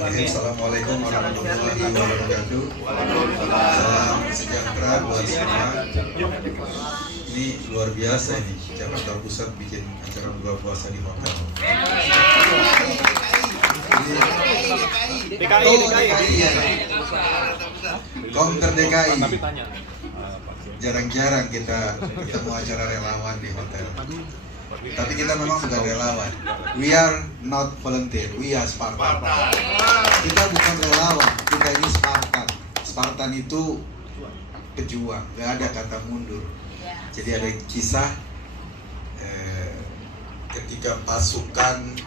Assalamualaikum warahmatullahi wabarakatuh. Salam sejahtera buat semua. Ini luar biasa ini, Jakarta Pusat bikin acara buka puasa di hotel. DKI. Counter DKI. Jarang-jarang kita ketemu acara relawan di hotel. Tapi kita memang bukan relawan. We are not volunteer, we are Spartan. Kita bukan relawan, kita ini Spartan. Spartan itu pejuang, gak ada kata mundur. Jadi ada kisah ketika pasukan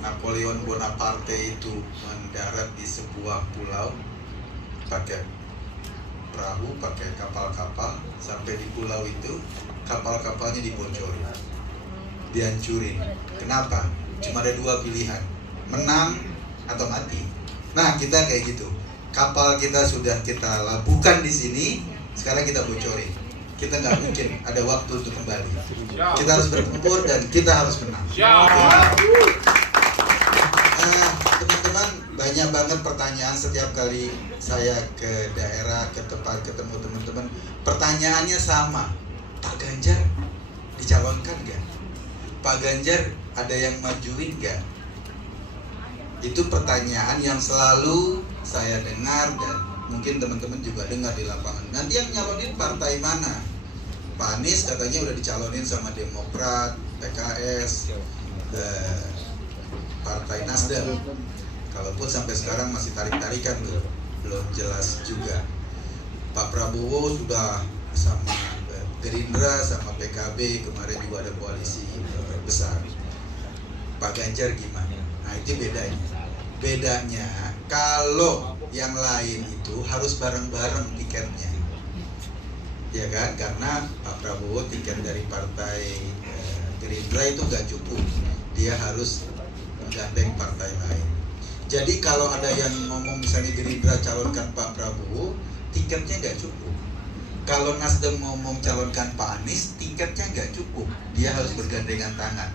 Napoleon Bonaparte itu mendarat di sebuah pulau pakai perahu, pakai kapal-kapal. Sampai di pulau itu kapal-kapalnya dibocorin, dihancurin. Kenapa? Cuma ada dua pilihan, menang atau mati. Nah, kita kayak gitu. Kapal kita sudah kita labuhkan di sini, sekarang kita bocorin. Kita nggak mungkin ada waktu untuk kembali. Kita harus bertempur dan kita harus menang. Teman-teman, banyak banget pertanyaan setiap kali saya ke daerah, ke tempat ketemu teman-teman. Pertanyaannya sama, Pak Ganjar dicalonkan nggak? Pak Ganjar ada yang majuin nggak? Itu pertanyaan yang selalu saya dengar dan mungkin teman-teman juga dengar di lapangan. Nanti yang nyalonin partai mana? Pak Anies katanya udah dicalonin sama Demokrat, PKS, Partai Nasdem. Kalaupun sampai sekarang masih tarik-tarikan tuh, belum jelas juga. Pak Prabowo sudah sama Gerindra sama PKB, kemarin juga ada koalisi besar. Pak Ganjar gimana? Nah, itu bedanya. Bedanya kalau yang lain itu harus bareng-bareng tiketnya, ya kan? Karena Pak Prabowo tiket dari partai Gerindra itu gak cukup, dia harus menggandeng partai lain. Jadi kalau ada yang ngomong misalnya Gerindra calonkan Pak Prabowo, tiketnya gak cukup. Kalau Nasdem ngomong calonkan Pak Anies, tiketnya nggak cukup. Dia harus bergandengan tangan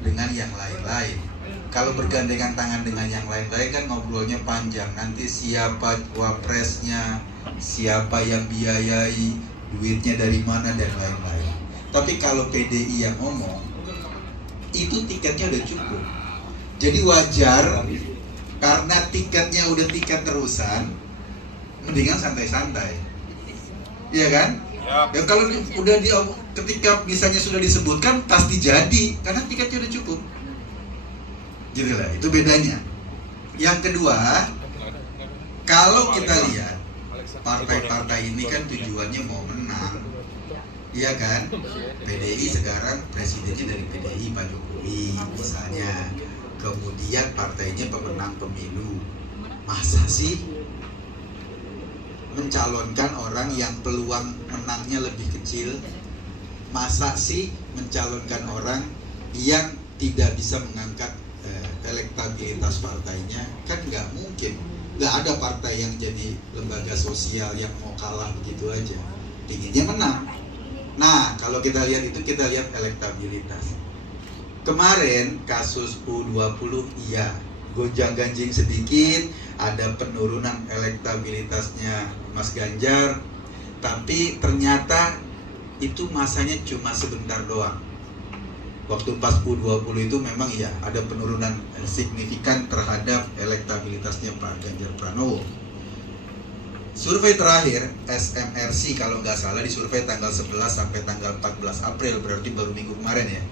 dengan yang lain-lain. Kalau bergandengan tangan dengan yang lain-lain kan ngobrolnya panjang. Nanti siapa wapresnya, siapa yang biayai, duitnya dari mana dan lain-lain. Tapi kalau PDI yang ngomong, itu tiketnya udah cukup. Jadi wajar karena tiketnya udah tiket terusan, mendingan santai-santai. Iya kan? Ya kalau udah ketika misalnya sudah disebutkan pasti jadi karena tiketnya udah cukup. Gitu lah, itu bedanya. Yang kedua, kalau kita lihat partai-partai ini kan tujuannya mau menang. Iya kan? PDI sekarang presidennya dari PDI Pak Jokowi misalnya. Kemudian partainya pemenang pemilu. Masa sih mencalonkan orang yang peluang menangnya lebih kecil? Masa sih mencalonkan orang yang tidak bisa mengangkat elektabilitas partainya? Kan nggak mungkin. Nggak ada partai yang jadi lembaga sosial yang mau kalah begitu aja. Pinginnya menang. Nah, kalau kita lihat itu, kita lihat elektabilitas. Kemarin kasus U20, iya, gonjang-ganjing sedikit, ada penurunan elektabilitasnya Mas Ganjar, tapi ternyata itu masanya cuma sebentar doang. Waktu pas U20 itu memang ya ada penurunan signifikan terhadap elektabilitasnya Pak Ganjar Pranowo. Survei terakhir SMRC kalau nggak salah disurvei tanggal 11 sampai tanggal 14 April, berarti baru minggu kemarin ya.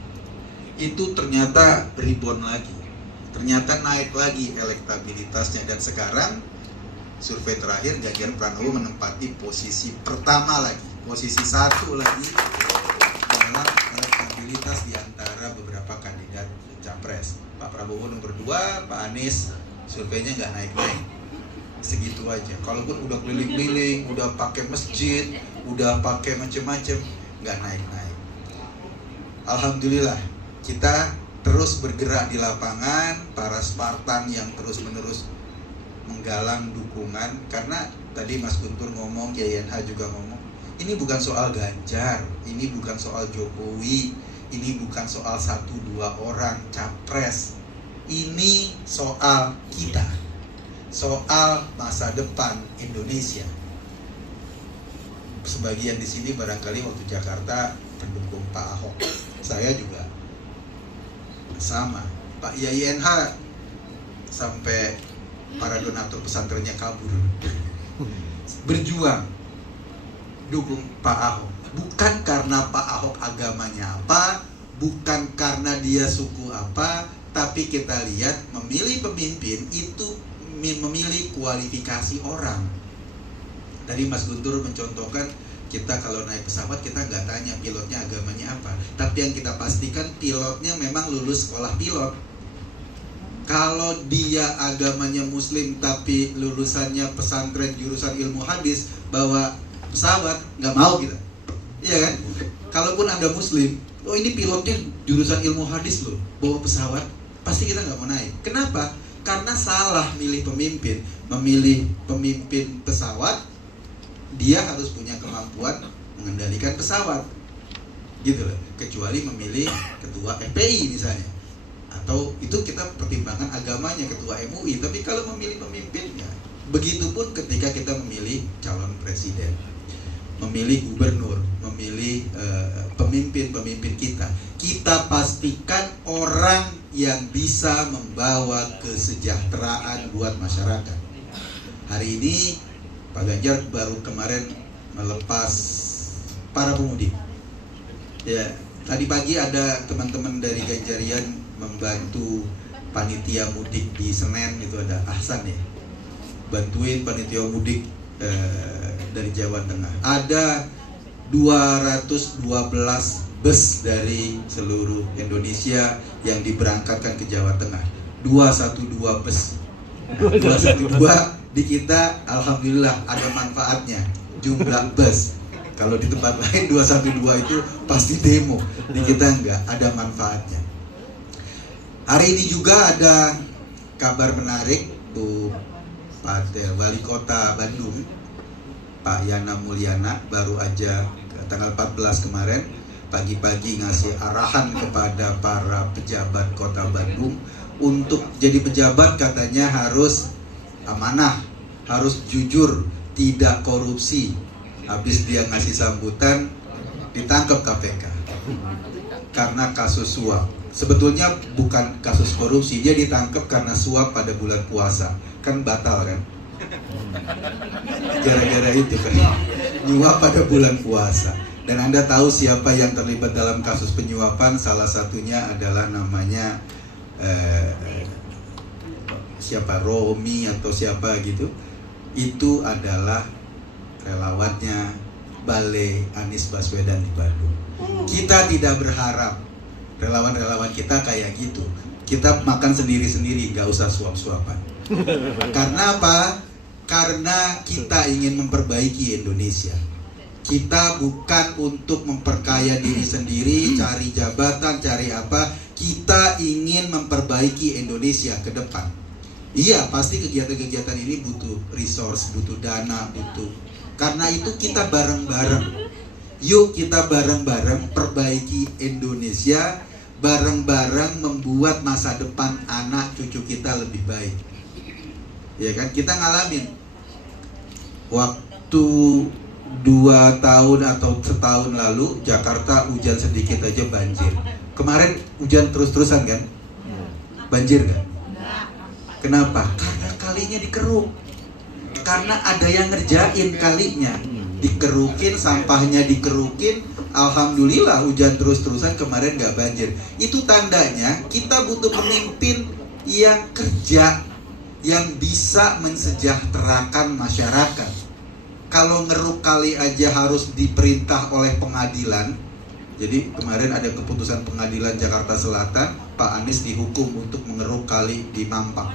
Itu ternyata rebound lagi. Ternyata naik lagi elektabilitasnya dan sekarang survei terakhir Ganjar Pranowo menempati posisi pertama lagi, posisi 1 lagi dalam elektabilitas di antara beberapa kandidat capres. Pak Prabowo nomor 2, Pak Anies surveinya nggak naik-naik, segitu aja. Kalaupun udah keliling-keliling, udah pakai masjid, udah pakai macam-macam, nggak naik-naik. Alhamdulillah kita terus bergerak di lapangan, para Spartan yang terus-menerus menggalang dukungan. Karena tadi Mas Guntur ngomong, YNH juga ngomong, ini bukan soal Ganjar, ini bukan soal Jokowi, ini bukan soal 1-2 orang capres, ini soal kita. soal masa depan Indonesia. Sebagian di sini barangkali waktu Jakarta pendukung Pak Ahok. Saya juga sama. Pak Yai NH sampai para donatur pesantrennya kabur. Berjuang dukung Pak Ahok. Bukan karena Pak Ahok agamanya apa, bukan karena dia suku apa, tapi kita lihat memilih pemimpin itu memilih kualifikasi orang. Tadi Mas Guntur mencontohkan, kita kalau naik pesawat kita nggak tanya pilotnya agamanya apa, tapi yang kita pastikan pilotnya memang lulus sekolah pilot. Kalau dia agamanya Muslim tapi lulusannya pesantren jurusan ilmu hadis, bawa pesawat nggak mau kita, iya kan? Kalaupun Anda Muslim, oh ini pilotnya jurusan ilmu hadis loh, bawa pesawat, pasti kita nggak mau naik. Kenapa? Karena salah milih pemimpin. Memilih pemimpin pesawat, dia harus punya kemampuan mengendalikan pesawat, gitu loh. Kecuali memilih ketua FPI misalnya, atau itu kita pertimbangkan agamanya ketua MUI. Tapi kalau memilih pemimpinnya, begitupun ketika kita memilih calon presiden, memilih gubernur, memilih pemimpin-pemimpin kita pastikan orang yang bisa membawa kesejahteraan buat masyarakat. Hari ini Pak Ganjar baru kemarin melepas para pemudik. Ya, tadi pagi ada teman-teman dari Ganjarian membantu panitia mudik di Senen, itu ada Ahsan ya, bantuin panitia mudik dari Jawa Tengah. Ada 212 bus dari seluruh Indonesia yang diberangkatkan ke Jawa Tengah. 212 bus. 212 di kita alhamdulillah ada manfaatnya jumlah bus. Kalau di tempat lain 212 itu pasti demo. Di kita enggak, ada manfaatnya. Hari ini juga ada kabar menarik, Bu Wali Kota Bandung, Pak Yana Mulyana, baru aja tanggal 14 kemarin pagi-pagi ngasih arahan kepada para pejabat Kota Bandung untuk jadi pejabat katanya harus amanah, harus jujur, tidak korupsi. Habis dia ngasih sambutan, ditangkap KPK karena kasus suap. Sebetulnya bukan kasus korupsi, dia ditangkap karena suap pada bulan puasa. Kan batal kan? Gara-gara itu kan, nyuap pada bulan puasa. Dan Anda tahu siapa yang terlibat dalam kasus penyuapan? Salah satunya adalah namanya siapa, Romi atau siapa gitu. Itu adalah relawannya Balai Anies Baswedan di Bandung. Kita tidak berharap relawan-relawan kita kayak gitu. Kita makan sendiri-sendiri, nggak usah suap-suapan. Karena apa? Karena kita ingin memperbaiki Indonesia. Kita bukan untuk memperkaya diri sendiri, cari jabatan, cari apa. Kita ingin memperbaiki Indonesia ke depan. Iya, pasti kegiatan-kegiatan ini butuh resource, butuh dana, butuh. Karena itu kita bareng-bareng. Yuk kita bareng-bareng perbaiki Indonesia, bareng-bareng membuat masa depan anak cucu kita lebih baik. Ya kan, kita ngalamin waktu 2 tahun atau setahun lalu Jakarta hujan sedikit aja banjir. Kemarin hujan terus-terusan kan? Banjir kan? Kenapa? Karena kalinya dikeruk. Karena ada yang ngerjain kalinya. Dikerukin, sampahnya dikerukin. Alhamdulillah hujan terus-terusan, kemarin gak banjir. Itu tandanya kita butuh pemimpin yang kerja, yang bisa mensejahterakan masyarakat. Kalau ngeruk kali aja harus diperintah oleh pengadilan. Jadi kemarin ada keputusan pengadilan Jakarta Selatan, Pak Anies dihukum untuk mengeruk kali di Mampang.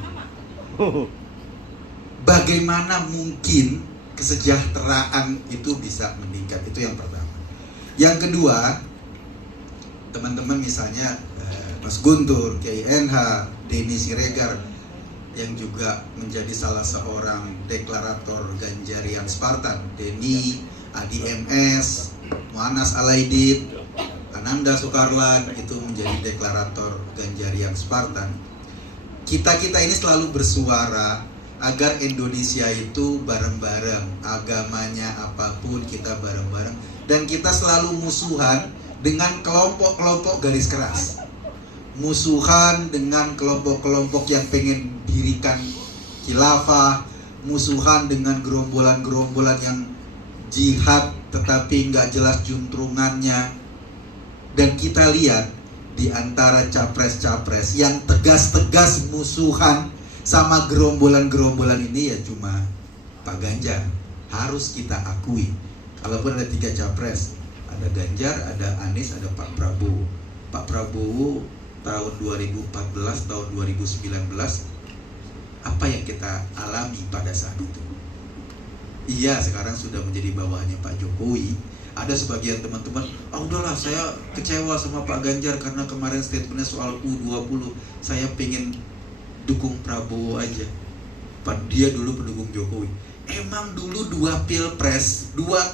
Bagaimana mungkin kesejahteraan itu bisa meningkat? Itu yang pertama. Yang kedua, teman-teman misalnya Mas Guntur, Kiai NH, Denny Siregar, yang juga menjadi salah seorang deklarator Ganjarian Spartan, Denny, Adi MS, Muanas Alaidin, Ananda Soekarlan, itu menjadi deklarator Ganjarian Spartan. Kita ini selalu bersuara agar Indonesia itu bareng-bareng, agamanya apapun kita bareng-bareng, dan kita selalu musuhan dengan kelompok-kelompok garis keras, musuhan dengan kelompok-kelompok yang pengen dirikan khilafah, musuhan dengan gerombolan-gerombolan yang jihad tetapi nggak jelas juntrungannya. Dan kita lihat di antara capres-capres yang tegas-tegas musuhan sama gerombolan-gerombolan ini ya cuma Pak Ganjar. Harus kita akui, kalaupun ada 3 capres, ada Ganjar, ada Anies, ada Pak Prabowo. Pak Prabowo tahun 2014, tahun 2019, apa yang kita alami pada saat itu? Iya, sekarang sudah menjadi bawahannya Pak Jokowi. Ada sebagian teman-teman, udahlah saya kecewa sama Pak Ganjar karena kemarin statementnya soal U20, saya pengen dukung Prabowo aja. Dia dulu pendukung Jokowi. Emang dulu 2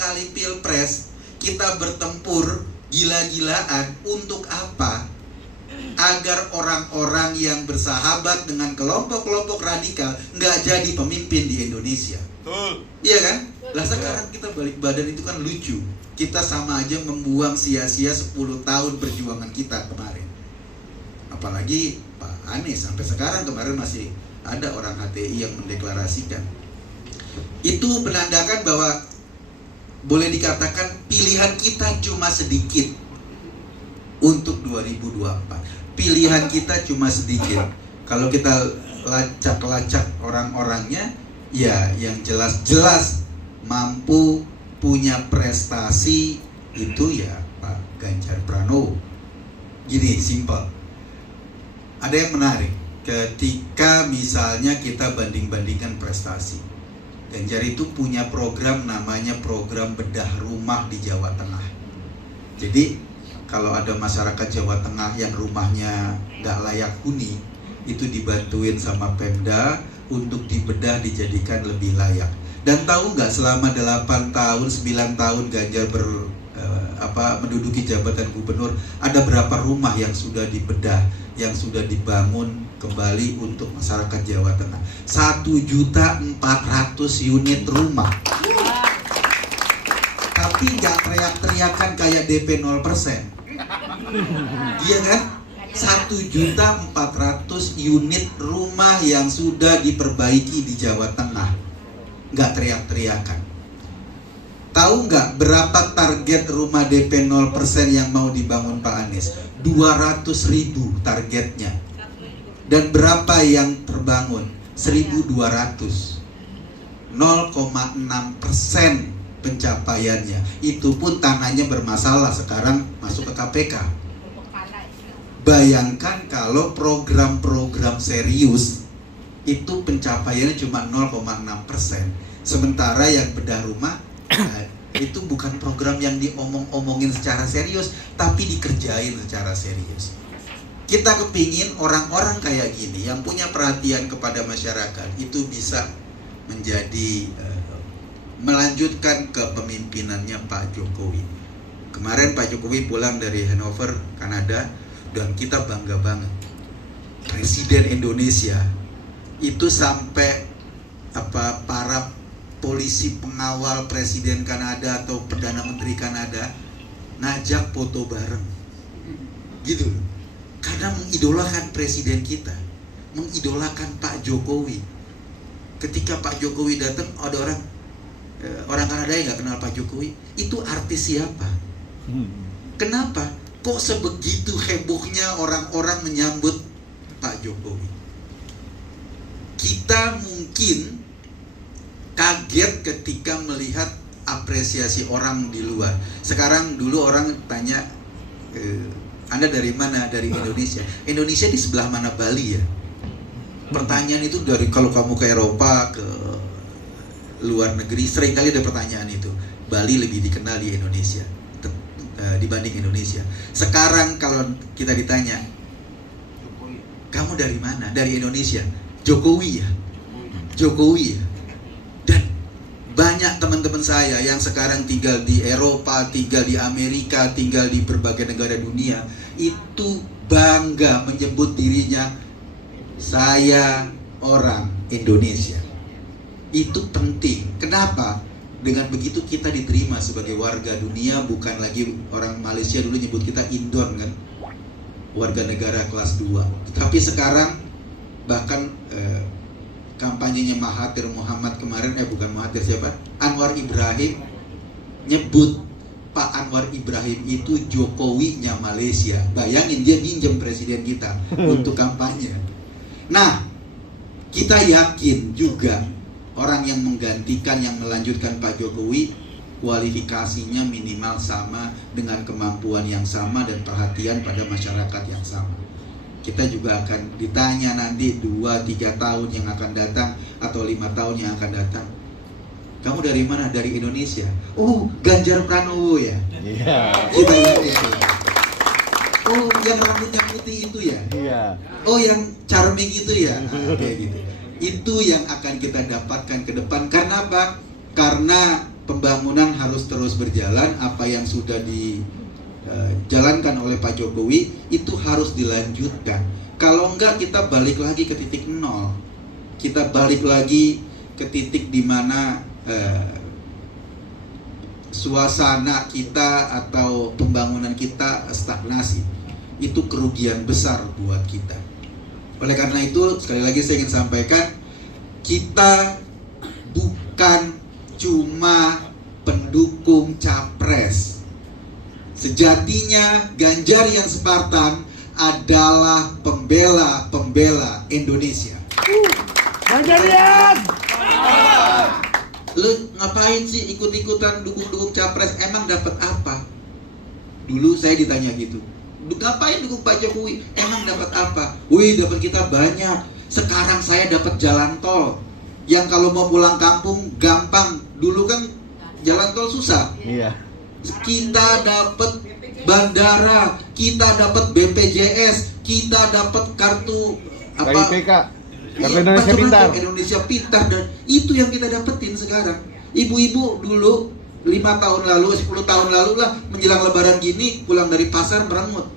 kali pilpres kita bertempur gila-gilaan untuk apa? Agar orang-orang yang bersahabat dengan kelompok-kelompok radikal nggak jadi pemimpin di Indonesia. Iya kan? Lah sekarang kita balik badan itu kan lucu. Kita sama aja membuang sia-sia 10 tahun perjuangan kita kemarin. Apalagi Pak Anies sampai sekarang, kemarin masih ada orang HTI yang mendeklarasikan. Itu menandakan bahwa boleh dikatakan pilihan kita cuma sedikit untuk 2024. Pilihan kita cuma sedikit. Kalau kita lacak-lacak orang-orangnya, ya yang jelas-jelas mampu punya prestasi itu ya Pak Ganjar Pranowo. Gini, simpel. Ada yang menarik ketika misalnya kita banding-bandingkan prestasi. Ganjar itu punya program namanya program bedah rumah di Jawa Tengah. Jadi kalau ada masyarakat Jawa Tengah yang rumahnya nggak layak huni, itu dibantuin sama Pemda untuk dibedah dijadikan lebih layak. Dan tahu nggak, selama 8 tahun, 9 tahun Ganjar menduduki jabatan gubernur, ada berapa rumah yang sudah dibedah, yang sudah dibangun kembali untuk masyarakat Jawa Tengah? 1.400.000 unit rumah. Tapi nggak teriak-teriakan kayak DP 0%. Iya kan? 1.400.000 unit rumah yang sudah diperbaiki di Jawa Tengah. Nggak teriak-teriakan. Tahu nggak berapa target rumah DP 0% yang mau dibangun Pak Anies? 200.000 targetnya. Dan berapa yang terbangun? 1.200. 0,6% pencapaiannya. Itu pun tanahnya bermasalah, sekarang masuk ke KPK. Bayangkan kalau program-program serius itu pencapaiannya cuma 0,6%. Sementara yang bedah rumah itu bukan program yang diomong-omongin secara serius, tapi dikerjain secara serius. Kita kepingin orang-orang kayak gini yang punya perhatian kepada masyarakat itu bisa menjadi melanjutkan kepemimpinannya Pak Jokowi. Kemarin Pak Jokowi pulang dari Hanover, Kanada, dan kita bangga banget. Presiden Indonesia itu sampai para polisi pengawal Presiden Kanada atau Perdana Menteri Kanada ngajak foto bareng. Gitu. Karena mengidolakan presiden kita, mengidolakan Pak Jokowi. Ketika Pak Jokowi datang, ada orang Kanada yang nggak kenal Pak Jokowi, itu artis siapa? Kenapa? Kok sebegitu hebohnya orang-orang menyambut Pak Jokowi? Kita mungkin kaget ketika melihat apresiasi orang di luar. Sekarang dulu orang tanya, Anda dari mana? Dari Indonesia. Indonesia di sebelah mana Bali ya? Pertanyaan itu dari kalau kamu ke Eropa, ke luar negeri, seringkali ada pertanyaan itu. Bali lebih dikenal di Indonesia dibanding Indonesia. Sekarang kalau kita ditanya, kamu dari mana? Dari Indonesia. Jokowi ya? Jokowi ya? Dan banyak teman-teman saya yang sekarang tinggal di Eropa, tinggal di Amerika, tinggal di berbagai negara dunia, itu bangga menyebut dirinya, saya orang Indonesia. Itu penting. Kenapa? Dengan begitu kita diterima sebagai warga dunia, bukan lagi orang Malaysia dulu nyebut kita Indon kan, warga negara kelas 2. Tapi sekarang bahkan kampanyenya Mahathir Muhammad kemarin, bukan Mahathir, siapa? Anwar Ibrahim nyebut Pak Anwar Ibrahim itu Jokowinya Malaysia. Bayangin, dia minjem presiden kita untuk kampanye. Nah, kita yakin juga orang yang menggantikan, yang melanjutkan Pak Jokowi, kualifikasinya minimal sama, dengan kemampuan yang sama dan perhatian pada masyarakat yang sama. Kita juga akan ditanya nanti 2-3 tahun yang akan datang atau 5 tahun yang akan datang, kamu dari mana? Dari Indonesia. Oh, Ganjar Pranowo ya? Iya. Kita itu. Oh, yang rambutnya putih itu ya? Iya. Oh, yang charming itu ya? Nah, kayak gitu. Itu yang akan kita dapatkan ke depan. Karena apa? Karena pembangunan harus terus berjalan. Apa yang sudah dijalankan oleh Pak Jokowi itu harus dilanjutkan. Kalau enggak, kita balik lagi ke titik nol. Kita balik lagi ke titik di mana suasana kita atau pembangunan kita stagnasi. Itu kerugian besar buat kita. Oleh karena itu, sekali lagi saya ingin sampaikan, kita bukan cuma pendukung capres. Sejatinya Ganjar yang Spartan adalah pembela Indonesia. Ganjarian! Lu ngapain sih ikut-ikutan dukung capres? Emang dapat apa? Dulu saya ditanya gitu. Ngapain dukung Pak Jokowi? Emang dapat apa? Wih, dapat kita banyak. Sekarang saya dapat jalan tol yang kalau mau pulang kampung gampang. Dulu kan jalan tol susah. Iya. Kita dapat bandara, kita dapat BPJS, kita dapat kartu apa? KIPK. Indonesia Pintar. Indonesia Pintar, dan itu yang kita dapetin sekarang. Ibu-ibu dulu 5 tahun lalu, 10 tahun lalu lah, menjelang lebaran gini pulang dari pasar merengut.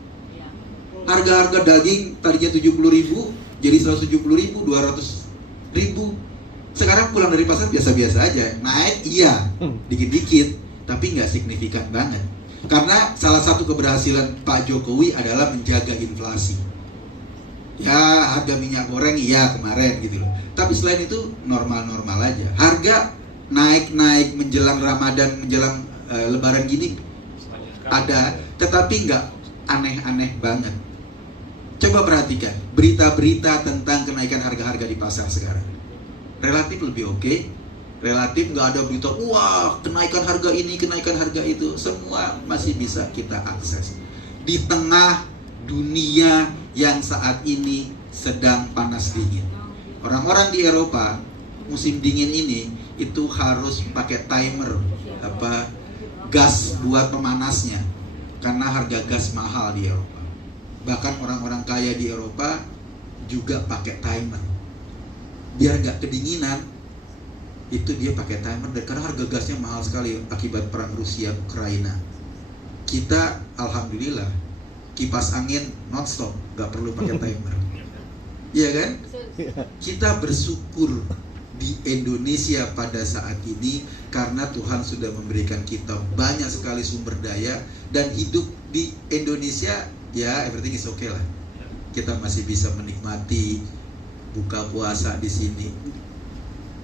Harga-harga daging tadinya 70.000 jadi 170.000, 200.000. Sekarang pulang dari pasar biasa-biasa aja. Naik iya, dikit-dikit, tapi nggak signifikan banget. Karena salah satu keberhasilan Pak Jokowi adalah menjaga inflasi. Ya, harga minyak goreng iya kemarin gitu loh. Tapi selain itu normal-normal aja. Harga naik-naik menjelang Ramadan, menjelang lebaran gini ada, tetapi nggak aneh-aneh banget. Coba perhatikan berita-berita tentang kenaikan harga-harga di pasar sekarang. Relatif lebih oke. Relatif nggak ada berita, wah kenaikan harga ini, kenaikan harga itu. Semua masih bisa kita akses. Di tengah dunia yang saat ini sedang panas dingin. Orang-orang di Eropa musim dingin ini itu harus pakai timer gas buat pemanasnya, karena harga gas mahal di Eropa. Bahkan orang-orang kaya di Eropa juga pakai timer biar nggak kedinginan. Itu dia pakai timer, dan karena harga gasnya mahal sekali akibat perang Rusia Ukraina. Kita alhamdulillah kipas angin nonstop, nggak perlu pakai timer. Iya kan? Kita bersyukur di Indonesia pada saat ini karena Tuhan sudah memberikan kita banyak sekali sumber daya, dan hidup di Indonesia ya everything is okay lah. Kita masih bisa menikmati buka puasa di sini.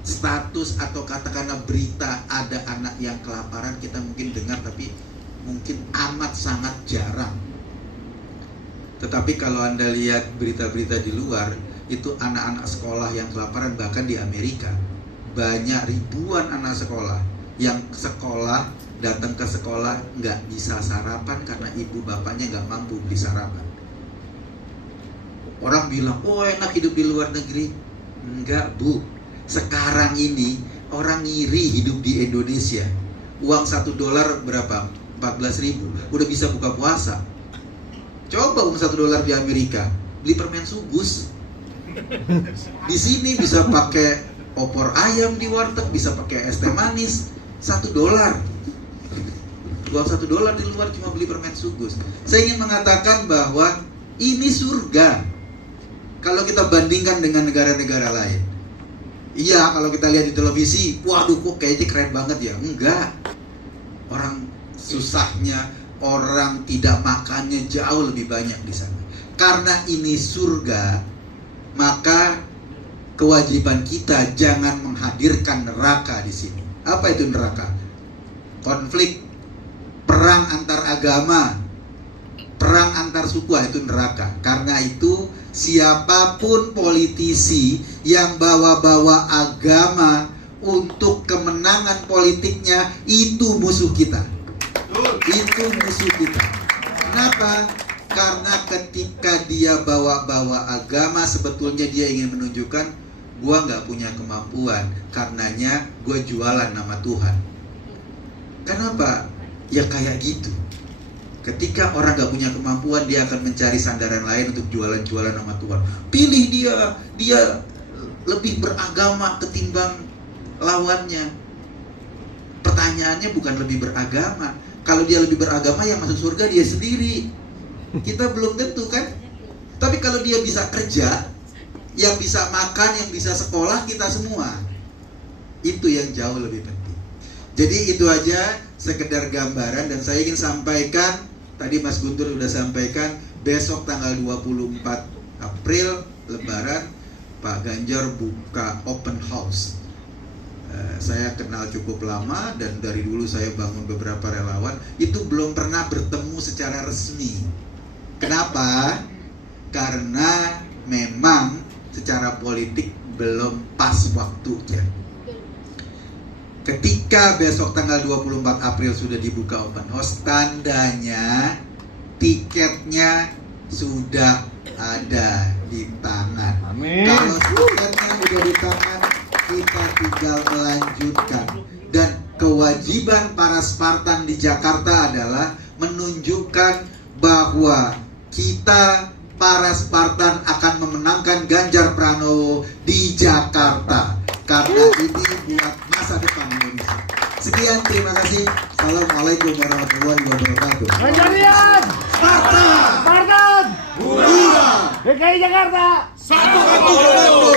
Status atau katakanlah berita ada anak yang kelaparan kita mungkin dengar, tapi mungkin amat sangat jarang. Tetapi kalau Anda lihat berita-berita di luar, itu anak-anak sekolah yang kelaparan. Bahkan di Amerika banyak ribuan anak sekolah yang sekolah, datang ke sekolah nggak bisa sarapan karena ibu bapaknya nggak mampu beli sarapan. Orang bilang, oh enak hidup di luar negeri. Enggak bu, sekarang ini orang ngiri hidup di Indonesia. Uang $1 berapa? 14.000, udah bisa buka puasa. Coba uang $1 di Amerika, beli permen sugus. Di sini bisa pakai opor ayam di warteg, bisa pakai es teh manis. $1. Uang $1 di luar cuma beli permen sugus. Saya ingin mengatakan bahwa ini surga kalau kita bandingkan dengan negara-negara lain. Iya, kalau kita lihat di televisi, waduh kok kayaknya keren banget ya. Enggak. Orang susahnya, orang tidak makannya jauh lebih banyak di sana. Karena ini surga, maka kewajiban kita jangan menghadirkan neraka di sini. Apa itu neraka? Konflik, perang antar agama, perang antar suku, itu neraka. Karena itu siapapun politisi yang bawa-bawa agama untuk kemenangan politiknya, itu musuh kita. Itu musuh kita. Kenapa? Karena ketika dia bawa-bawa agama, sebetulnya dia ingin menunjukkan, gua nggak punya kemampuan, karenanya gua jualan nama Tuhan. Kenapa? Ya kayak gitu. Ketika orang gak punya kemampuan, dia akan mencari sandaran lain untuk jualan-jualan nama Tuhan. Pilih dia lebih beragama ketimbang lawannya. Pertanyaannya bukan lebih beragama. Kalau dia lebih beragama, yang masuk surga dia sendiri. Kita belum tentu kan. Tapi kalau dia bisa kerja, yang bisa makan, yang bisa sekolah, kita semua. Itu yang jauh lebih penting. Jadi itu aja sekedar gambaran, dan saya ingin sampaikan, tadi Mas Guntur sudah sampaikan, besok tanggal 24 April Lebaran, Pak Ganjar buka open house. Saya kenal cukup lama, dan dari dulu saya bangun beberapa relawan, itu belum pernah bertemu secara resmi. Kenapa? Karena memang secara politik belum pas waktunya. Ketika besok tanggal 24 April sudah dibuka open house, tandanya tiketnya sudah ada di tangan. Amin. Kalau tiketnya sudah di tangan, kita tinggal melanjutkan. Dan kewajiban para Spartan di Jakarta adalah menunjukkan bahwa kita para Spartan akan memenangkan Ganjar Pranowo di Jakarta. Karena ini buat masa depan Indonesia. Sekian, terima kasih. Assalamualaikum warahmatullahi wabarakatuh. Ganjarian! Sparta! Spartan! Buruh! DKI Jakarta! Satu!